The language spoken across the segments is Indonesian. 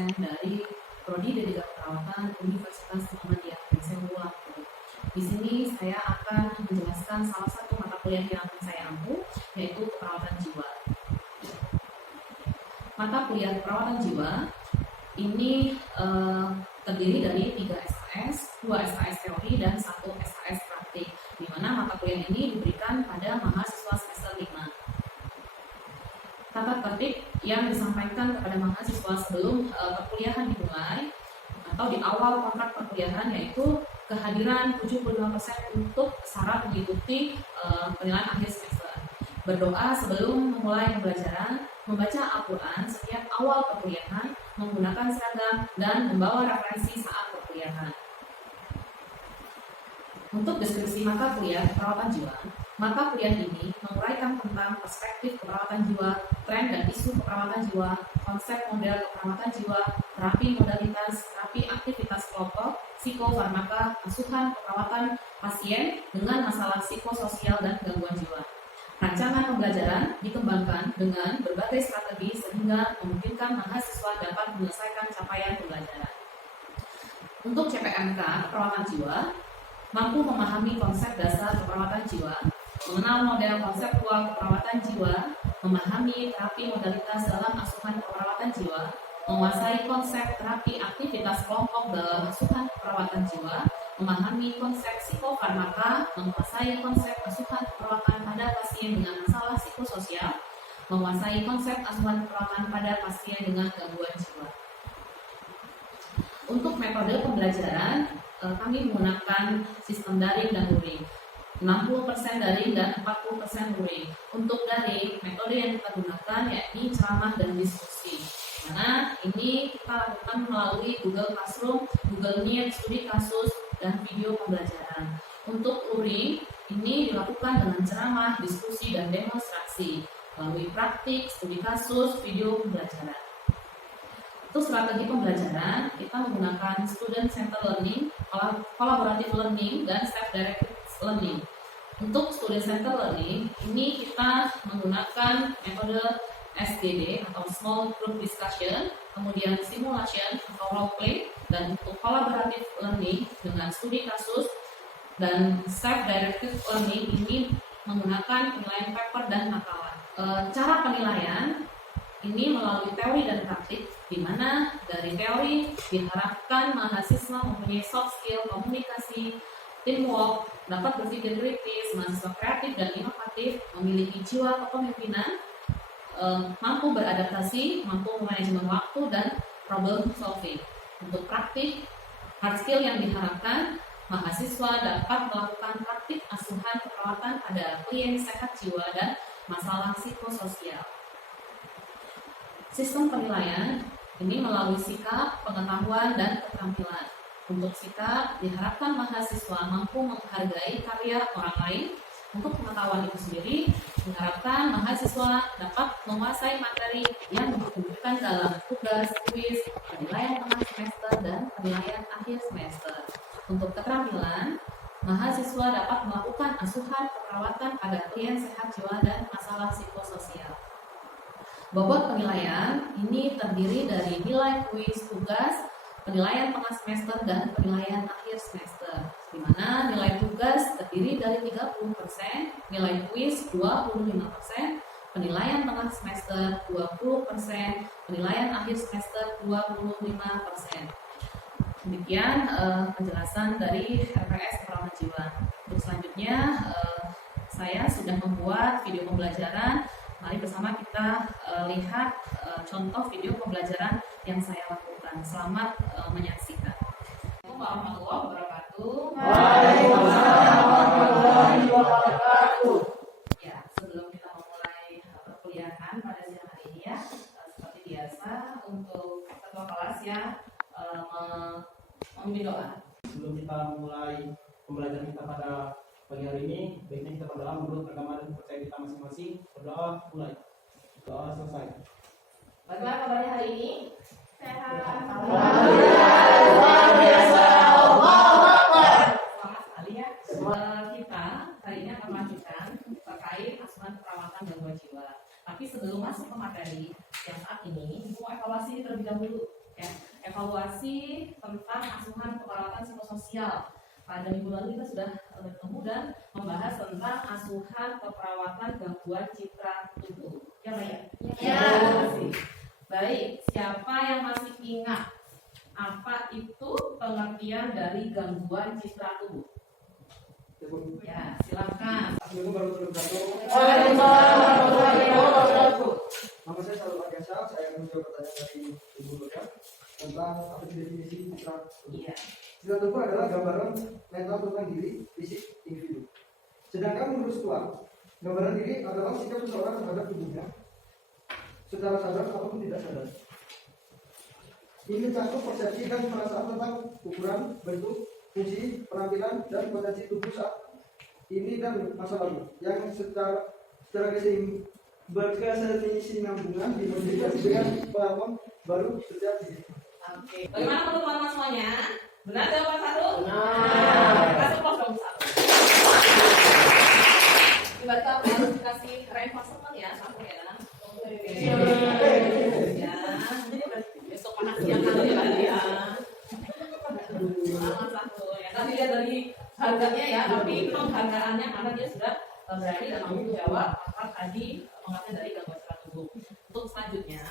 dosen dari Prodi D3 Keperawatan Universitas Muhammadiyah. Saya ulang. Di sini saya akan menjelaskan salah satu mata kuliah yang akan saya ampu, yaitu keperawatan jiwa. Mata kuliah keperawatan jiwa ini terdiri dari 3 SKS, 2 SKS teori, dan 1 SKS praktik, di mana mata kuliah ini diberikan pada mahasiswa semester 5. Tata tertib yang disampaikan kepada mahasiswa sebelum perkuliahan dimulai atau di awal kontrak perkuliahan, yaitu kehadiran 75% untuk syarat mengikuti penilaian akhir semester. Berdoa sebelum memulai pembelajaran, membaca Al-Quran setiap awal perkuliahan, menggunakan seragam, dan membawa referensi saat perkuliahan. Untuk deskripsi mata kuliah keperawatan jiwa, mata kuliah ini menguraikan tentang perspektif keperawatan jiwa, tren dan isu keperawatan jiwa, konsep model keperawatan jiwa, terapi modalitas, terapi aktivitas kelompok, psikofarmaka, asuhan keperawatan pasien dengan masalah psikososial dan gangguan jiwa. Rancangan pembelajaran dikembangkan dengan berbagai strategi sehingga memungkinkan mahasiswa dapat menyelesaikan capaian pembelajaran. Untuk CPMK keperawatan jiwa, mampu memahami konsep dasar keperawatan jiwa, mengenal model konseptual keperawatan jiwa, memahami terapi modalitas dalam asuhan keperawatan jiwa, menguasai konsep terapi aktivitas kelompok dalam asuhan keperawatan jiwa, memahami konsep psikofarmaka, menguasai konsep asuhan keperawatan pada pasien dengan masalah psikososial, menguasai konsep asuhan keperawatan pada pasien dengan gangguan jiwa. Untuk metode pembelajaran, kami menggunakan sistem daring dan luring. 60% daring dan 40% luring. Untuk daring, metode yang kita gunakan yakni ceramah dan diskusi. Karena ini kita lakukan melalui Google Classroom, Google Meet, studi kasus, dan video pembelajaran. Untuk luring, ini dilakukan dengan ceramah, diskusi, dan demonstrasi melalui praktik, studi kasus, video pembelajaran. Untuk strategi pembelajaran, kita menggunakan student-centered learning, collaborative learning, dan self-directed learning. Untuk student-centered learning, ini kita menggunakan metode SGD atau Small Group Discussion, kemudian simulation atau role play, dan untuk collaborative learning dengan studi kasus dan self-directed learning ini menggunakan penilaian paper dan makalah. Cara penilaian ini melalui teori dan praktik, di mana dari teori diharapkan mahasiswa mempunyai soft skill, komunikasi, teamwork, dapat berpikir kritis, mahasiswa kreatif dan inovatif, memiliki jiwa kepemimpinan, mampu beradaptasi, mampu manajemen waktu, dan problem solving. Untuk praktik, hard skill yang diharapkan, mahasiswa dapat melakukan praktik asuhan keperawatan pada klien sehat jiwa dan masalah psikososial. Sistem penilaian ini melalui sikap, pengetahuan, dan keterampilan. Untuk sikap, diharapkan mahasiswa mampu menghargai karya orang lain. Untuk pengetahuan itu sendiri, diharapkan mahasiswa dapat menguasai materi yang ditunjukkan dalam tugas, kuis, penilaian tengah semester, dan penilaian akhir semester. Untuk keterampilan, mahasiswa dapat melakukan asuhan keperawatan pada klien sehat jiwa dan masalah psikososial. Bobot penilaian ini terdiri dari nilai kuis, tugas, penilaian tengah semester, dan penilaian akhir semester, di mana nilai tugas terdiri dari 30%, nilai kuis 25%, penilaian tengah semester 20%, penilaian akhir semester 25%. Demikian penjelasan dari RPS Keperawatan Jiwa. Untuk selanjutnya, saya sudah membuat video pembelajaran. Mari bersama kita lihat contoh video pembelajaran yang saya lakukan. Selamat menyaksikan. Assalamualaikum warahmatullahi wabarakatuh. Waalaikumsalam warahmatullahi wabarakatuh. Ya, sebelum kita memulai perkuliahan pada siang hari ini ya, seperti biasa untuk ketua kelas ya memimpin doa. Sebelum kita memulai pembelajaran kita pada pagi hari ini, baiknya kita berdoa menurut agama dan kepercayaan kita masing-masing. Berdoa mulai. Doa selesai. Bagaimana kabarnya hari ini? Sehat. Luar biasa. Selamat sekali ya. Kita hari ini akan melanjutkan terkait asuhan perawatan gangguan jiwa. Tapi sebelum masuk ke materi yang saat ini, mau evaluasi terlebih dahulu. Ya, evaluasi tentang asuhan keperawatan psikososial. Pada minggu lalu kita sudah bertemu dan membahas tentang asuhan keperawatan gangguan citra tubuh. Ya, Mbak ya? Ya. Terima kasih. Baik, siapa yang masih ingat apa itu pengertian dari gangguan citra tubuh? Ya, silakan. Assalamualaikum warahmatullahi wabarakatuh. Waalaikumsalam warahmatullahi wabarakatuh. Nama saya Salman Agasa, saya akan menjawab pertanyaan dari Ibu Luka tentang apa itu definisi citra tubuh. Iya. Citra tubuh adalah gambaran mental tentang diri fisik individu. Sedangkan menurut Stuart, gambaran diri adalah sikap seseorang terhadap tubuhnya secara sadar ataupun tidak sadar. Ini mencakup persepsi dan perasaan tentang ukuran, bentuk, fungsi, penampilan, dan potensi tubuh saat ini dan masa lalu yang secara berkesinambungan dimodifikasi dengan pengalaman baru setiap diri. Oke. Bagaimana menurut teman-teman semuanya? Benar jawaban satu? Benar. Kasih plus dong satu. Coba kita harus kasih reinforcement ya, satu ya. Ya. Besok makan siang kali ya. Satu ya. Tadi lihat dari harganya ya, tapi penghargaannya karena dia sudah berani dan mampu menjawab apa tadi mengerti dari gangguan citra tubuh. Untuk selanjutnya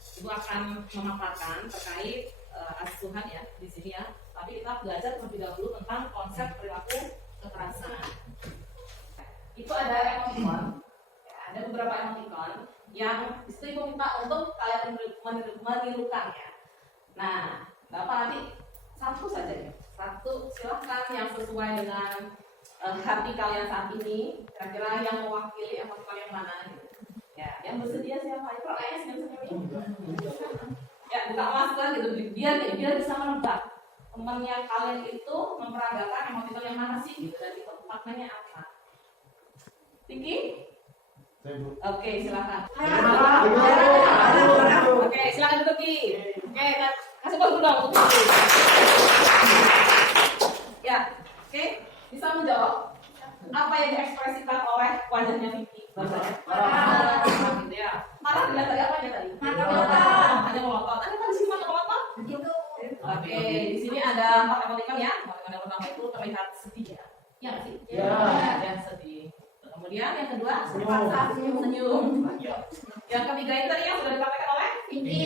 itu akan memaparkan terkait asuhan ya di sini ya. Tapi kita belajar terlebih dahulu tentang konsep perilaku kekerasan. Itu ada emoticon, ya, ada beberapa emoticon yang istri ibu minta untuk kalian menirukan ya. Nah, Bapak nanti satu saja ya. Satu silahkan yang sesuai dengan hati kalian saat ini. Kira-kira yang mewakili emoticon yang mana gitu. Ya, yang bersedia siapa? Itu kayaknya senyum-senyum. Ya, buka masker gitu biar bisa menebak temannya kalian itu memperagakan emoticon yang mana sih gitu dan itu maknanya apa. Tinggi? Oke, silakan. Oke, silakan duduk Ki. Oke, kasih pause dulu dong untuk Ki. Ya, oke, bisa menjawab apa yang diekspresikan oleh wajahnya Vicky? Marah, gitu ya. Marah dilihat dari apa tadi? Hanya melotot. Ada kan di sini mata melotot? Oke, di sini ada empat emoticon ya. Emoticon yang pertama itu terlihat sedih ya. Iya nggak sih? Ya, sedih. Kemudian yang kedua senyum. Yang ketiga itu tadi yang sudah dikatakan oleh Vicky.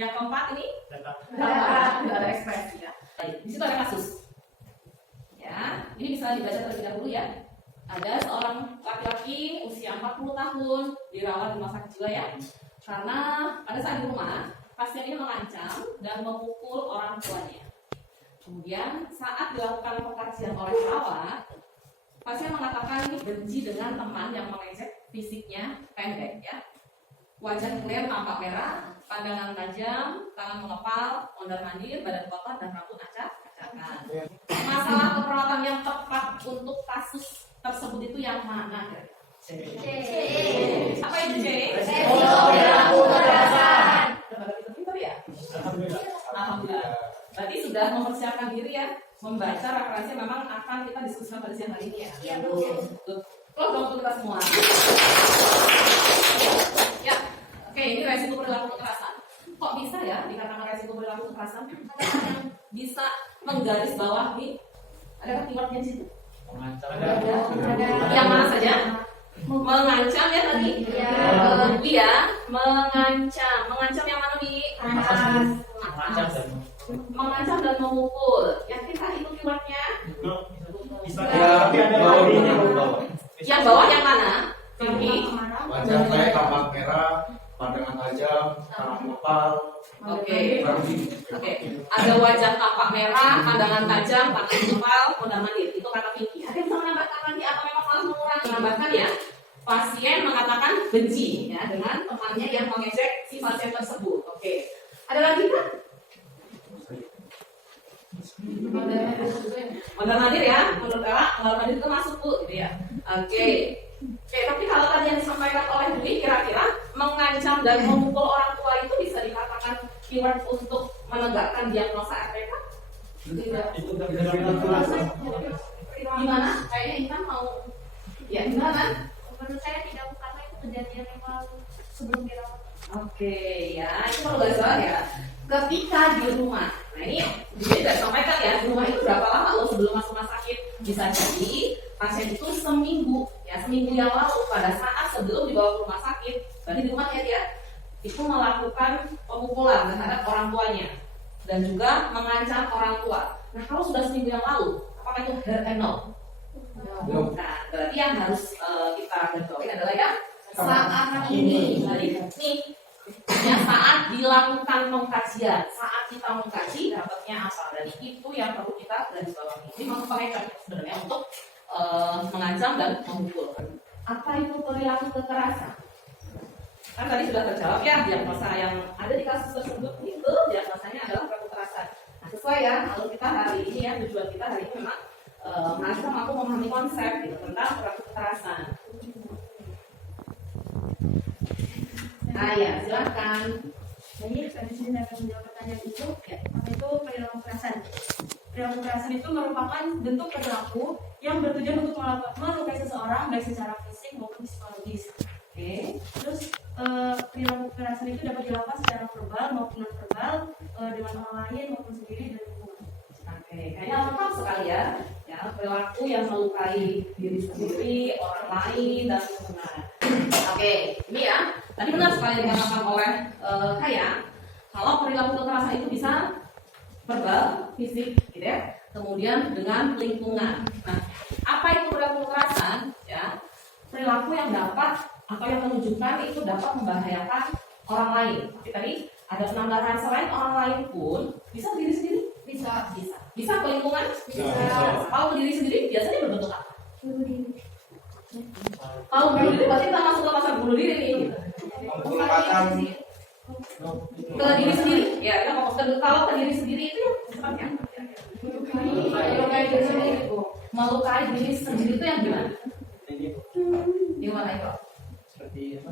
Yang keempat ini tidak ada ekspresi ya. Baik, di situ ada kasus. Ya, ini bisa dibaca terlebih dahulu ya. Ada seorang laki-laki usia 40 tahun dirawat di rumah sakit jiwa ya. Karena pada saat di rumah pasien ini mengancam dan memukul orang tuanya. Kemudian saat dilakukan pengkajian oleh perawat, pasien mengatakan ini benci dengan teman yang mengejek fisiknya pendek ya. Wajah clear tampak merah, pandangan tajam, tangan mengepal, mondar-mandir, badan kotor dan rambut acak-acakan. Masalah keperawatan yang tepat untuk kasus tersebut itu yang mana? C. Apa itu C? Resiko perilaku kekerasan. Pintar ya? Alhamdulillah. Berarti sudah mempersiapkan diri ya, membaca referensi memang akan kita diskusikan pada siang hari ini ya. Iya, betul. Kalau dong untuk kita semua. Ya, oke, ini resiko perilaku kekerasan. Kok bisa ya dikatakan resiko perilaku kekerasan? Katakan yang bisa menggaris bawahi. Ada keywordnya di situ? Yang mana saja? Mengancam ya tadi? Iya, mengancam. Mengancam yang mana Bi? Mengancam dan memukul. Yakinkah itu keywordnya? Yang bawah yang mana? Vicky? Wajah saya tampak merah, pandangan tajam, tangan mengepal. Oke. Ada wajah tampak merah, pandangan tajam, tangan mengepal, mondar-mandir. Itu kata Vicky. Ada yang bisa menambahkan lagi atau memang malah mengurangi? Menambahkan ya. Pasien mengatakan benci ya dengan temannya yang mengejek si pasien tersebut. Oke. Ada lagi kan? Mondar-mandir ya. Menurut Ella, mondar-mandir itu masuk Bu, gitu ya. Oke, tapi kalau tadi yang disampaikan oleh Dwi, kira-kira mengancam dan memukul orang tua itu bisa dikatakan keyword untuk menegakkan diagnosa RPK? Tidak. Gimana? Kayaknya Intan mau, ya gimana? Menurut saya tidak, karena itu kejadian yang lalu sebelum dirawat. Oke, ya itu perlu garis bawah ya. ketika di rumah. Nah ini sudah sampaikan ya, di rumah itu berapa lama loh sebelum masuk rumah sakit? Bisa jadi pasien itu seminggu yang lalu pada saat sebelum dibawa ke rumah sakit, berarti di rumah ya dia itu melakukan pemukulan terhadap orang tuanya dan juga mengancam orang tua. Nah kalau sudah seminggu yang lalu, apakah itu herd no? Nah berarti yang harus kita garisbawahi adalah ya saat ini. Nih ya, saat dilakukan pengkajian, saat kita mengkaji dapatnya apa, dan itu yang perlu kita garisbawahi. Ini pakai contoh sebenarnya untuk mengancam dan memukul. Apa itu perilaku kekerasan? Kan tadi sudah terjawab ya, diagnosa yang ada di kasus tersebut itu diagnosanya adalah perilaku kekerasan. Nah sesuai ya, kalau kita hari ini ya, tujuan kita hari ini memang merasa mampu memahami konsep gitu, tentang perilaku kekerasan. Ah ya, silakan. Jadi di sini saya akan menjawab pertanyaan itu. Ya, apa itu perilaku kekerasan? Perilaku kekerasan itu merupakan bentuk perilaku yang bertujuan untuk melukai seseorang baik secara fisik maupun psikologis. Oke. Terus perilaku kekerasan itu dapat dilakukan secara verbal maupun non verbal dengan orang lain maupun sendiri dan lingkungan. Oke, kayaknya lengkap sekali ya. Ya, perilaku yang melukai diri sendiri, orang lain dan lingkungan. Oke, ini ya. Tadi benar sekali dikatakan oleh Kaya, kalau perilaku kekerasan itu bisa verbal, fisik, gitu ya. Kemudian dengan lingkungan. Nah, apa itu perilaku kekerasan? Ya, perilaku yang dapat atau yang menunjukkan itu dapat membahayakan orang lain. Tapi tadi ada penambahan selain orang lain pun bisa diri sendiri, bisa ke lingkungan, bisa. Kalau ke diri sendiri biasanya berbentuk apa? Kalau bunuh diri berarti kita masuk ke pasar bunuh diri nih. Ke diri sendiri, ya kita fokus ke kalau ke diri sendiri itu seperti apa? Melukai diri sendiri. Melukai diri sendiri itu yang gimana? Gimana itu? Seperti apa?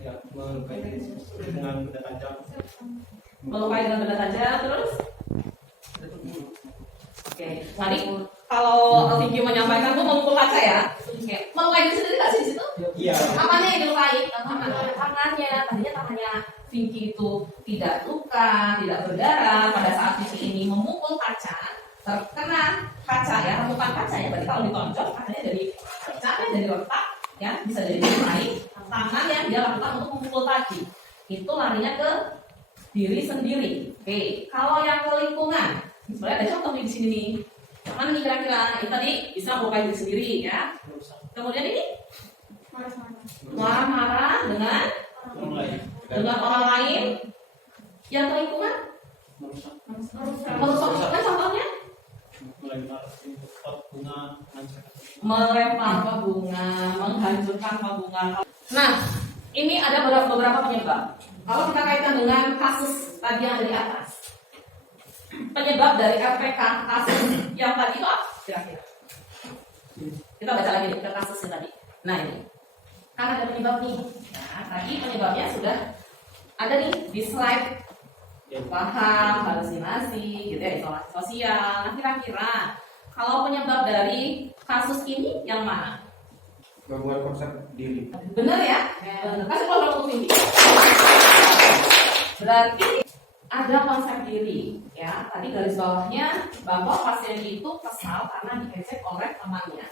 Ya, melukai diri dengan benda tajam. Melukai dengan benda tajam terus? Oke, tadi kalau Vicky menyampaikan tuh memukul kaca ya. Oke, melukai diri sendiri nggak sih di situ? Iya. Apanya yang dilukai? Tangannya. Tadinya tangannya Vicky itu tidak luka, tidak berdarah. Pada saat Vicky ini memukul kaca, terkena kaca ya, remukan kaca ya. Berarti kalau ditonjok katanya dari pecah, dari retak, ya bisa jadi dilukai. Tangan yang dia lakukan untuk memukul tadi, itu larinya ke diri sendiri. Oke, kalau yang ke lingkungan, sebenarnya ada contoh di sini nih. Mana nih kira-kira? Ini tadi bisa melukai diri sendiri ya. Kemudian ini marah-marah dengan orang lain. Yang ke lingkungan merusak kan contohnya? Melempar bunga, menghancurkan bunga. Nah, ini ada beberapa penyebab. Kalau kita kaitkan dengan kasus tadi yang ada di atas, penyebab dari RPK kasus yang tadi itu apa kira-kira? Kita baca lagi ke kasus yang tadi. Nah ini, kan ada penyebab nih. Nah, tadi penyebabnya sudah ada nih di slide. Paham, halusinasi, gitu ya, isolasi sosial. Nah kira-kira kalau penyebab dari kasus ini yang mana? Gangguan konsep diri. Benar ya? Benar. Kasih keluar untuk ini. Berarti ada konsep diri, ya. Tadi garis bawahnya bahwa pasien itu kesal karena diejek oleh temannya.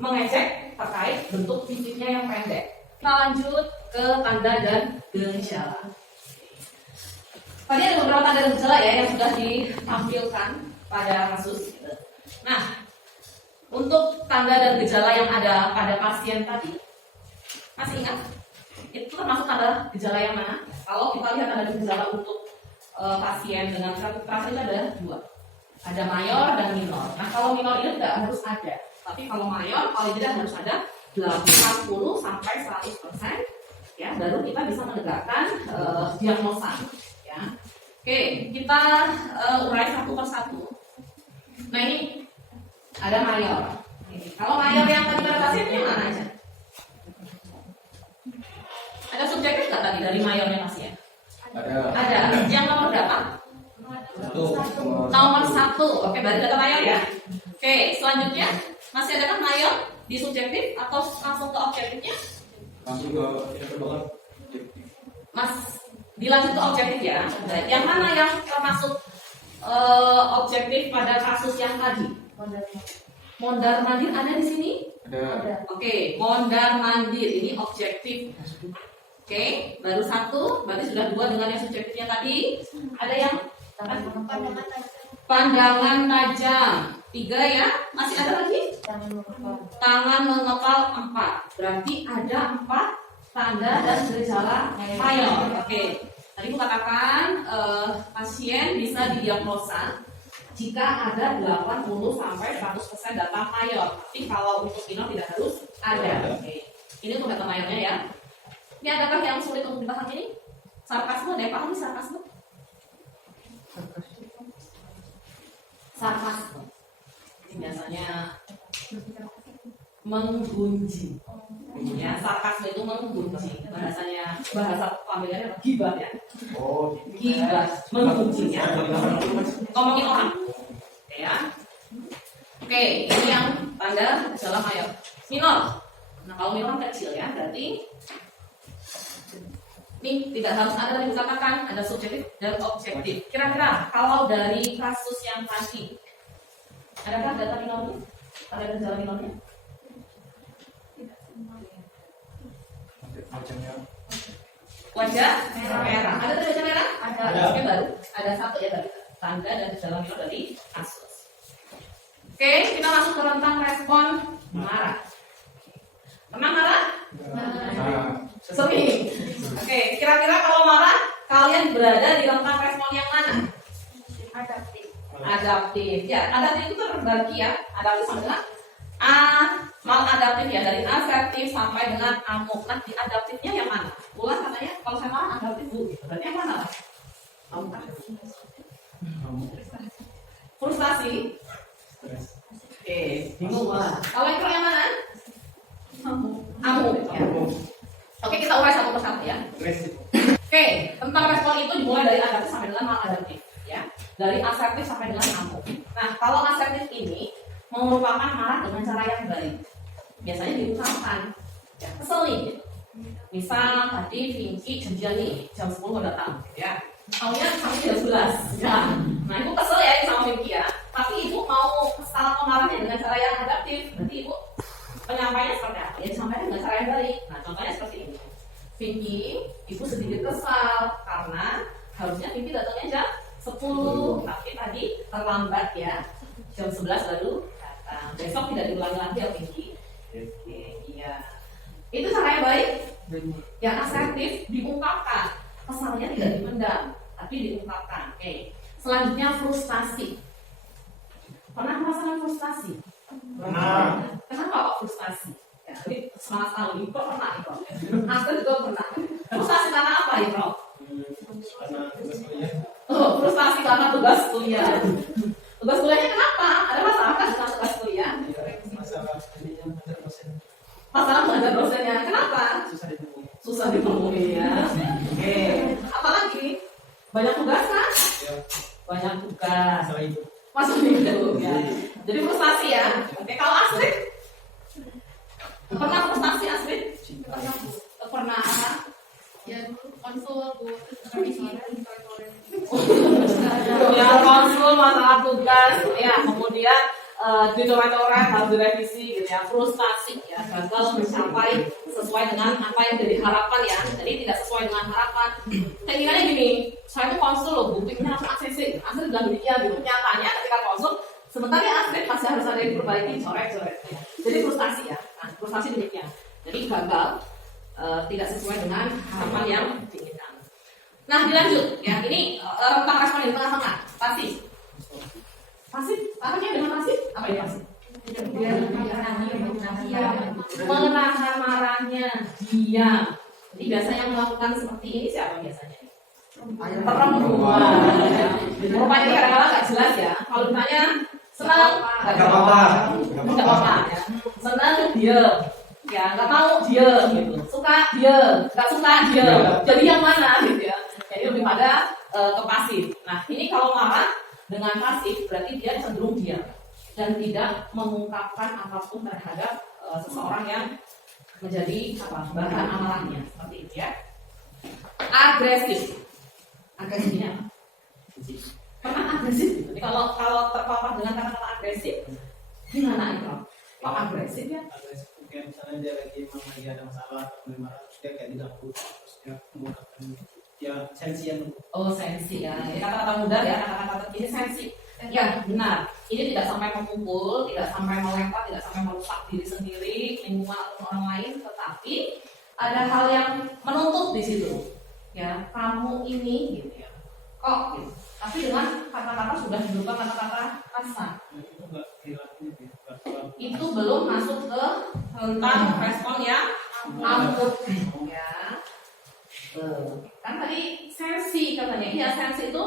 Mengejek terkait bentuk fisiknya yang pendek. Kita lanjut ke tanda dan gejala. Tadi ada beberapa tanda dan gejala ya yang sudah ditampilkan pada kasus. Nah, untuk tanda dan gejala yang ada pada pasien tadi, masih ingat? Itu termasuk tanda gejala yang mana? Kalau kita lihat tanda dan gejala untuk pasien dengan kekerasan itu ada dua. Ada mayor dan minor. Nah, kalau minor ini tidak harus ada. Tapi kalau mayor paling tidak harus ada 80 sampai 100%. Ya, baru kita bisa menegakkan diagnosa. Ya. Oke, kita urai satu persatu. Nah ini ada mayor. Kalau mayor yang tadi pada pasiennya mana aja? Ada subjektif nggak tadi dari mayornya pasien? Ada. Yang nomor berapa? Nomor 1. Oke, berarti ada mayor ya. Oke, selanjutnya masih adakah mayor di subjektif atau langsung ke objektifnya? Langsung ke tidak terbangun. Mas Dilanjut ke objektif ya. Nah, yang mana yang termasuk objektif pada kasus yang tadi? Mondar mandir ada di sini? Ada. Oke, mondar mandir ini objektif. Oke, baru satu, berarti sudah dua dengan yang subjektifnya tadi. Ada yang pandangan tajam. 3 ya, masih ada lagi? Tangan mengepal 4. Berarti ada 4 tanda dan gejala mayor. Oke, tadi aku katakan pasien bisa didiagnosa jika ada 80 sampai 100% data mayor. Tapi kalau untuk minor tidak harus ada. Oke, ini untuk data mayornya ya. Ini adakah yang sulit untuk dipahami ini? Sarkasme, ada yang paham nih sarkasme? Sarkasme biasanya menggunjing. Ya, sarkasme itu menggunjing. Bahasanya bahasa familiarnya gibah ya. Oh, Gibah, menggunjing ya. Ngomongin orang. Ya. Oke, ini yang tanda gejala mayor. Minor. Nah, kalau minor kan kecil ya, berarti ini tidak harus ada yang dikatakan, ada subjektif dan objektif. Kira-kira kalau dari kasus yang tadi, adakah data minornya? Ada gejala minornya? macamnya. Wajah merah. Ada tanda wajah merah? Ada. Oke, baru ada satu ya tadi. Tanda dan gejala minor dari kasus. Oke, kita masuk ke rentang respon marah. Pernah marah? Nah, Sering. Oke, kira-kira kalau marah, kalian berada di rentang respon yang mana? Adaptif. Ya, adaptif itu terbagi ya. Adaptif sama dengan maladaptif ya, dari asertif sampai dengan amuk. Nah, di adaptifnya yang mana? Ulang katanya, kalau saya marah adaptif bu. Berarti yang mana? Amuk. Frustasi. Oke, bingung lah. Kalau yang mana? Amuk. Ya. Oke, kita urai satu persatu ya. Oke, tentang respon itu dimulai dari adaptif sampai dengan maladaptif ya. Dari asertif sampai dengan amuk. Nah, kalau asertif ini merupakan marah dengan cara yang baik. Biasanya diungkapkan. Ya, kesel nih. Gitu. Misal tadi Vinky janjian nih jam 10 mau datang ya. Taunya sampai jam 11 ya. Nah, ibu kesel ya sama Vinky ya. Tapi ibu mau kesal atau marahnya dengan cara yang adaptif. Berarti ibu penyampaiannya seperti apa? Ya disampaikan dengan cara yang baik. Nah, contohnya seperti ini. Vinky, ibu sedikit kesal karena harusnya Vinky datangnya jam 10, tapi tadi terlambat ya. Jam 11 baru datang. Besok tidak diulangi lagi ya Vinky. Oke, iya. Itu cara yang baik. Yang asertif diungkapkan. Kesalnya tidak dipendam, tapi diungkapkan. Oke. Selanjutnya frustasi. Pernah merasakan frustasi? Pernah. Kenapa kok frustasi? Ya, ini semangat sekali. Kok pernah itu? Aku juga pernah. Frustasi karena apa itu? Karena tugas kuliah. Oh, frustasi karena tugas kuliah. Tugas kuliahnya kenapa? Ada masalah kan dengan tugas kuliah? Masalah jadinya mengajar dosen Masalah mengajar dosennya. Kenapa? susah ditemui. Susah ditemui ya. Oke. Apalagi? Banyak tugas kan? Ya, Banyak tugas. masalah itu. Masuk itu ya. Jadi frustasi ya. Oke, kalau Astrid? Pernah frustasi Astrid? Pernah apa? Ya dulu konsul bu, terus revisi Ya konsul masalah tugas ya, kemudian dicoret-coret harus direvisi gitu ya, frustasi ya, gagal mencapai sesuai dengan apa yang jadi harapan ya, jadi tidak sesuai dengan harapan. Keinginannya gini, saya tuh konsul loh, buktinya harus ACC, Astrid bilang demikian gitu. Nyatanya ketika konsul, sebentar ya Astrid masih harus ada yang diperbaiki, coret-coret. Jadi frustasi ya, nah, frustasi demikian. Jadi gagal, tidak sesuai dengan harapan yang diinginkan. Nah dilanjut ya, ini rentang respon di tengah-tengah, pasif. Pasif, apanya dengan pasif? Apa ini pasif? Menahan marahnya, diam. Jadi biasanya yang melakukan seperti ini siapa biasanya? Perempuan. Rupanya ini kadang-kadang nggak jelas ya. Kalau ditanya senang, Nggak apa-apa. nggak apa-apa ya. Senang diam. Ya nggak mau diam gitu. Suka diam, nggak suka diam. Jadi yang mana gitu ya? Jadi lebih pada ke pasif. Nah ini kalau marah dengan pasif berarti dia cenderung diam dan tidak mengungkapkan apapun terhadap seseorang yang menjadi bahan amarahnya seperti itu ya. Agresif. Agresifnya apa? Pernah agresif? Jadi kalau terpapar dengan kata-kata agresif, gimana itu? Kok agresif ya? Agresif mungkin misalnya dia lagi ada masalah atau marah, terus dia kayak diganggu, terus dia menggunakan ya sensi yang Oh, sensi ya. Ini kata-kata muda ya, kata-kata terkini sensi. Ya, benar. Ini tidak sampai memukul, tidak sampai melempar, tidak sampai merusak diri sendiri, lingkungan atau orang lain, tetapi ada hal yang menuntut di situ. Ya, kamu ini gitu ya. Kok gitu. Tapi dengan kata-kata sudah berupa kata-kata kasar. itu enggak perilakunya Itu belum masuk ke tentang respon yang ampuh ya. Kan tadi sensi katanya, iya sensi itu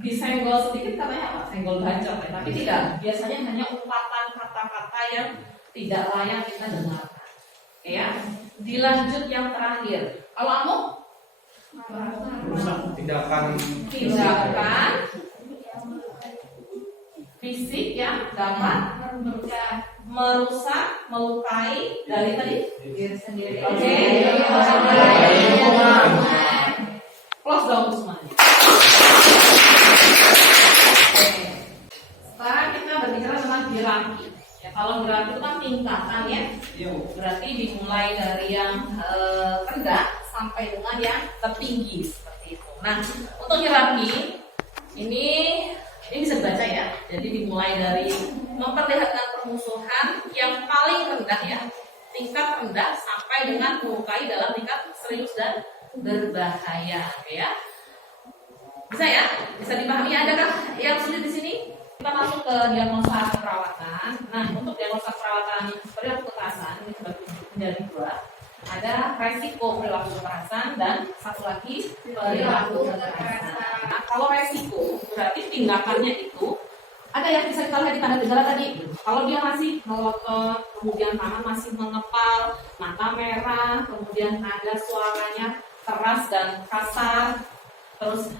disenggol sedikit katanya apa? Senggol bacok ya. Tapi tidak, biasanya hanya ungkapan kata-kata yang tidak layak kita dengarkan. Ya, dilanjut yang terakhir. Kalau kamu tindakan fisik yang dapat merusak, melukai dari tadi diri sendiri. Oke. Close dong semuanya. Oke. Sekarang kita berbicara tentang hierarki. Ya, kalau hierarki itu kan tingkatan ya. Berarti dimulai dari yang rendah sampai dengan yang tertinggi seperti itu. Nah, untuk hierarki ini bisa dibaca ya. Jadi dimulai dari memperlihatkan permusuhan yang paling rendah ya, tingkat rendah sampai dengan melukai dalam tingkat serius dan berbahaya ya. Bisa ya? Bisa dipahami? Adakah yang sulit di sini? Kita masuk ke diagnosa keperawatan. Nah, untuk diagnosa keperawatan perilaku kekerasan ini terbagi menjadi dua. Ada resiko perilaku kekerasan dan satu lagi perilaku kekerasan. Nah, kalau resiko berarti tindakannya itu ada yang bisa kita lihat di tanda gejala tadi. Kalau dia masih melotot, kemudian tangan masih mengepal, mata merah, kemudian nada suaranya keras dan kasar, terus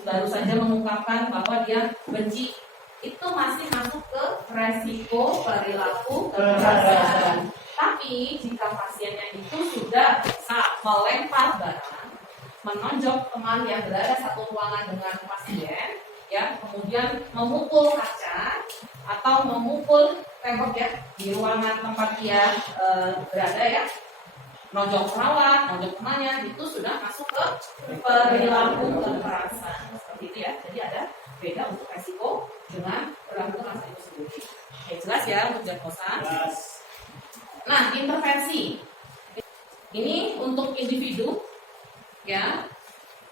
baru saja mengungkapkan bahwa dia benci, itu masih masuk ke resiko perilaku kekerasan. Tapi jika pasiennya itu sudah bisa melempar barang, menonjok teman yang berada satu ruangan dengan pasien, ya, kemudian memukul kaca atau memukul tembok ya di ruangan tempat dia berada ya, nonjok perawat, nonjok temannya, itu sudah masuk ke perilaku kekerasan seperti itu ya. Jadi ada beda untuk resiko dengan perilaku kekerasan itu sendiri. Oke, jelas ya untuk diagnosa. Nah, intervensi ini untuk individu ya,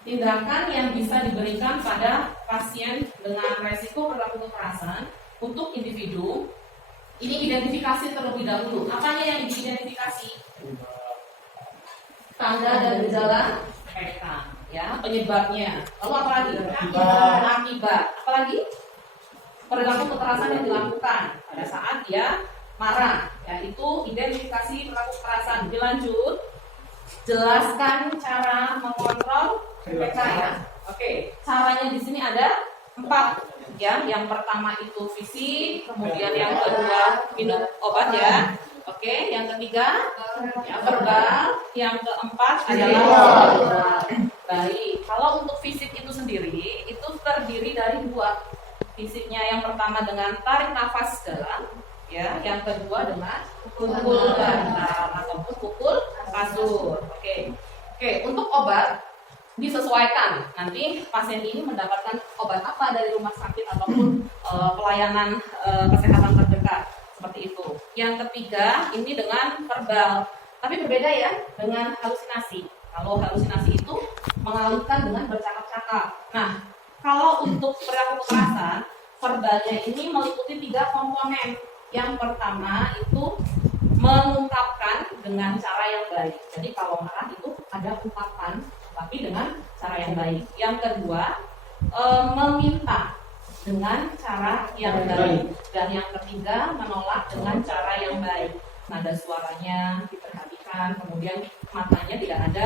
tindakan yang bisa diberikan pada pasien dengan resiko perilaku kekerasan untuk individu. Ini identifikasi terlebih dahulu. Apanya yang diidentifikasi? Tanda dan gejala PK ya, penyebabnya. Lalu apa lagi? Akibat. Apalagi? Perilaku kekerasan yang dilakukan pada saat dia marah, yaitu identifikasi perilaku kekerasan. Dilanjut, jelaskan cara mengontrol PK ya. Oke, caranya di sini ada 4 ya. Yang pertama itu fisik, kemudian yang kedua minum obat ya. Oke, yang ketiga ya verbal, yang keempat adalah verbal. Baik, kalau untuk fisik itu sendiri itu terdiri dari 2. Fisiknya yang pertama dengan tarik nafas dalam, ya, yang kedua dengan pukul bantal ataupun pukul kasur. Oke, untuk obat disesuaikan. Nanti pasien ini mendapatkan obat apa dari rumah sakit ataupun pelayanan kesehatan terdekat seperti itu. Yang ketiga ini dengan verbal, tapi berbeda ya dengan halusinasi. Kalau halusinasi itu mengalihkan dengan bercakap-cakap. Nah, kalau untuk perilaku kekerasan, verbalnya ini meliputi 3 komponen. Yang pertama itu mengungkapkan dengan cara yang baik. Jadi kalau marah itu ada ungkapan, tapi dengan cara yang baik. Yang kedua, meminta dengan cara yang baik. Dan yang ketiga, menolak dengan cara yang baik. Nada suaranya diperhatikan, kemudian matanya tidak ada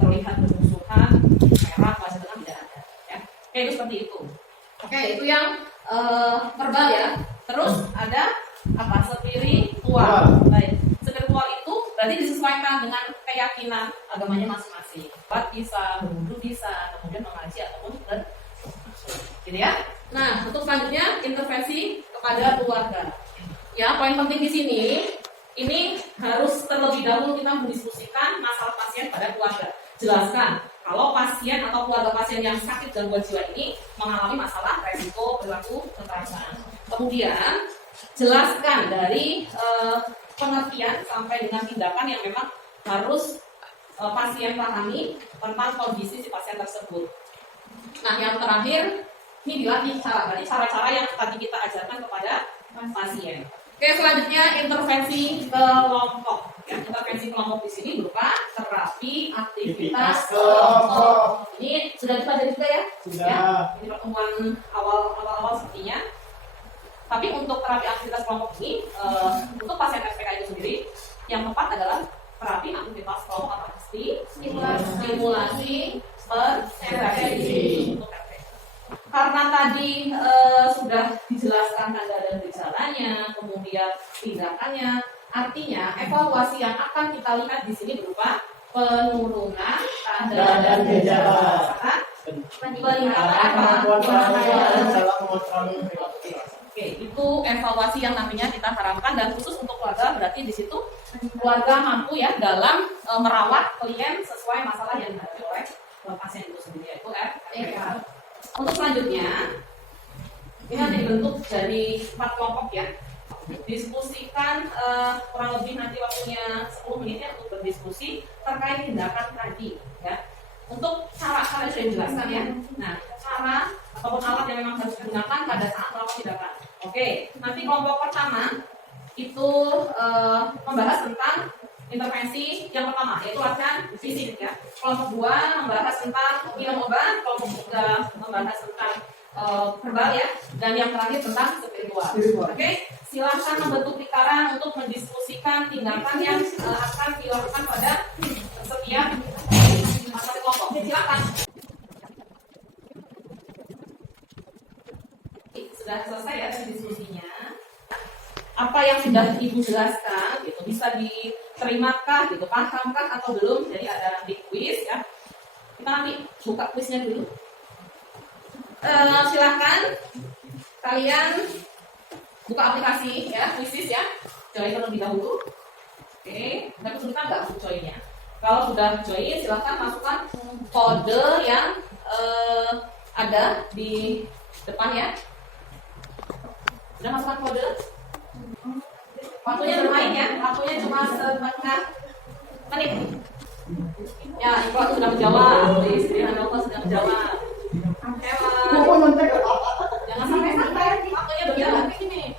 terlihat bermusuhan, merah, wajah tengah tidak ada. Ya. Oke, itu seperti itu. Oke, itu yang verbal ya. Terus ada apa? Spiritual. Baik. Spiritual itu berarti disesuaikan dengan keyakinan agamanya masing-masing. Sholat bisa, berwudu bisa, kemudian mengaji ataupun ya. Nah, untuk selanjutnya intervensi kepada keluarga. Ya, poin penting di sini ini harus terlebih dahulu kita mendiskusikan masalah pasien pada keluarga. Jelaskan kalau pasien atau keluarga pasien yang sakit gangguan jiwa ini mengalami masalah resiko perilaku kekerasan. Kemudian jelaskan dari pengertian sampai dengan tindakan yang memang harus pasien pahami tentang kondisi si pasien tersebut. Nah, yang terakhir ini dilatih cara-cara yang tadi kita ajarkan kepada pasien. Oke, selanjutnya intervensi kelompok. Ya, intervensi kelompok di sini berupa terapi aktivitas kelompok. Ini sudah dipelajari juga ya? Sudah. Ya, ini pertemuan awal sepertinya. Tapi untuk terapi aktivitas kelompok ini, untuk pasien SPK itu sendiri, yang tepat adalah terapi aktivitas kelompok atau stimulasi persepsi untuk RT. Karena tadi sudah dijelaskan tanda dan gejalanya, kemudian tindakannya, artinya evaluasi yang akan kita lihat di sini berupa penurunan tanda dan gejala, peningkatan kemampuan dalam mengontrol perilaku. Oke, itu evaluasi yang nantinya kita harapkan, dan khusus untuk keluarga berarti di situ keluarga mampu ya dalam merawat klien sesuai masalah yang dihadapi oleh pasien itu sendiri, yaitu RPK. Untuk selanjutnya ini nanti dibentuk dari 4 kelompok ya. Diskusikan kurang lebih nanti waktunya 10 menit ya untuk berdiskusi terkait tindakan tadi ya. Untuk cara-cara sudah dijelaskan ya. Nah, cara ataupun alat yang memang harus digunakan pada saat melakukan tindakan. Oke, nanti kelompok pertama itu membahas tentang intervensi yang pertama, yaitu latihan fisik ya. Kelompok 2 membahas tentang minum obat, kelompok 3 membahas tentang verbal ya, dan yang terakhir tentang spiritual. Oke, silahkan membentuk lingkaran untuk mendiskusikan tindakan yang akan dilakukan pada setiap masing-masing kelompok. Silakan. Sudah selesai ya diskusinya. Apa yang sudah Ibu jelaskan gitu bisa diterimakah gitu, pahamkah atau belum? Jadi ada di quiz ya. Kita nanti buka quiznya dulu. Silahkan kalian buka aplikasi ya, Quizizz ya. Join terlebih dahulu. Oke, tapi kesulitan nggak untuk joinnya? Kalau sudah join, silahkan masukkan kode yang ada di depan ya. Sudah masukkan kode? Waktunya bermain ya, waktunya cuma setengah menit. Ya, Iqbal sudah menjawab, Istri Handover sudah menjawab. Hewan, jangan sampai waktunya berjalan kayak gini.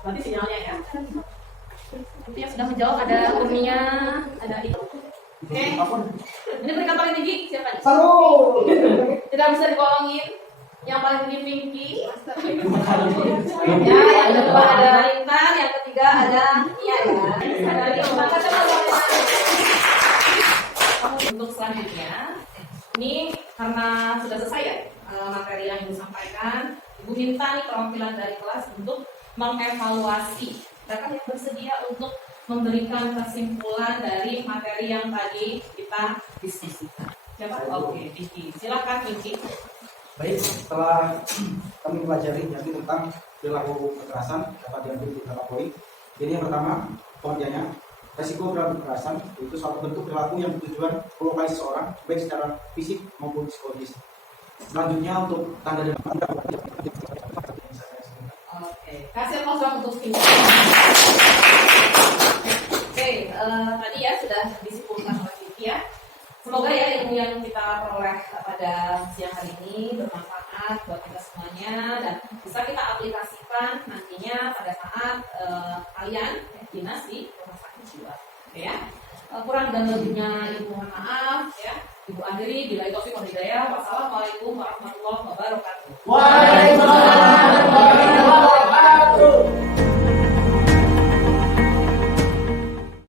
Nanti sinyalnya ya. Nanti yang sudah menjawab ada Kurnia, ada itu. Oke, ini peringkat paling tinggi siapa? Tidak bisa dibolongin. Yang paling tinggi Pinky. Ya, yang kedua ada Intan, yang ketiga ada Nia ya. Dari untuk selanjutnya, ini karena sudah selesai ya materi yang Ibu sampaikan, Ibu minta nih perwakilan dari kelas untuk mengevaluasi. Mereka yang bersedia untuk memberikan kesimpulan dari materi yang tadi kita diskusikan. Siapa? Oke, Pinky. Silakan Pinky. Baik, setelah kami pelajari nanti tentang perilaku kekerasan dapat diambil di beberapa poin. Jadi yang pertama, pengertiannya, resiko perilaku kekerasan itu suatu bentuk perilaku yang bertujuan melukai seseorang baik secara fisik maupun psikologis. Selanjutnya untuk tanda dan Oke, kasih kosong untuk Pinky. Oke, tadi ya sudah disimpulkan oleh Pinky ya. Semoga ya ilmu yang kita peroleh pada siang hari ini bermanfaat buat kita semuanya dan bisa kita aplikasikan nantinya pada saat kalian dinas di rumah sakit jiwa. Oke ya. Kurang dan lebihnya Ibu mohon maaf ya. Ibu akhiri bila itu hidayah. Wassalamualaikum warahmatullahi wabarakatuh. Waalaikumsalam.